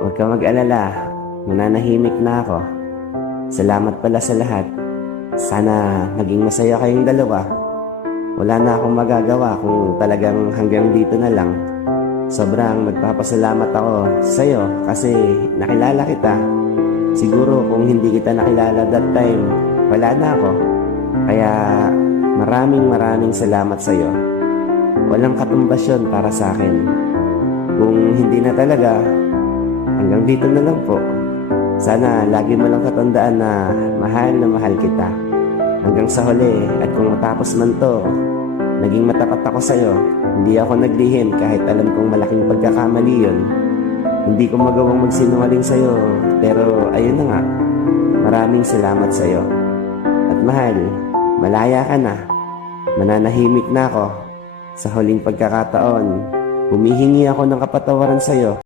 Huwag ka mag-alala. Mananahimik na ako. Salamat pala sa lahat. Sana maging masaya kayong dalawa. Wala na akong magagawa kung talagang hanggang dito na lang. Sobrang nagpapasalamat ako sa'yo kasi nakilala kita. Siguro kung hindi kita nakilala that time, wala na ako. Kaya maraming salamat sa'yo. Walang katumbas yun para sa akin. Kung hindi na talaga, hanggang dito na lang po. Sana lagi mo lang katandaan na mahal kita. Hanggang sa huli, at kung matapos man to, naging matapat ako sa'yo. Hindi ako naglihim kahit alam kong malaking pagkakamali yun. Hindi ko magawang magsinungaling sa'yo, pero ayun na nga. Maraming salamat sa'yo. At mahal, malaya ka na. Mananahimik na ako. Sa huling pagkakataon, humihingi ako ng kapatawaran sa'yo.